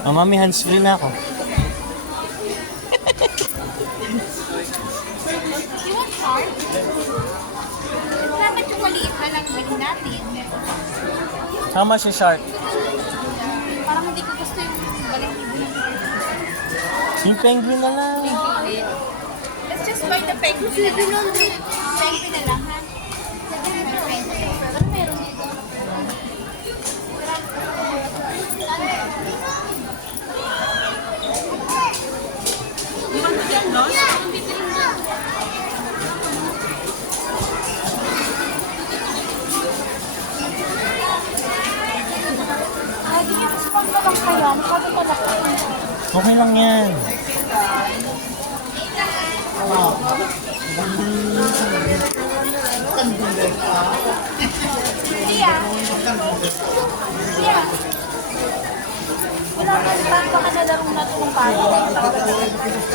Oh, mami, hands-free na ako. You want shark? Dapat yung maliit na lang bilhin natin. How much is shark? Parang hindi ko gusto yung balihibo ng Yung penguin na lang. penguin. Let's just buy the penguin. Penguin na lang, ha? Penguin. Pero meron dito. You want to get lost? Lagi yung spot na lang kaya. Masyado malaki. Okay lang yan. Tia. Tia. Wala ka baka na larong na itong palo.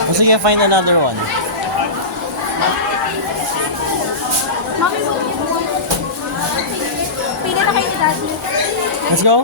Oh, sige, find another one. Mami, pili na kayo ni Daddy. Let's go.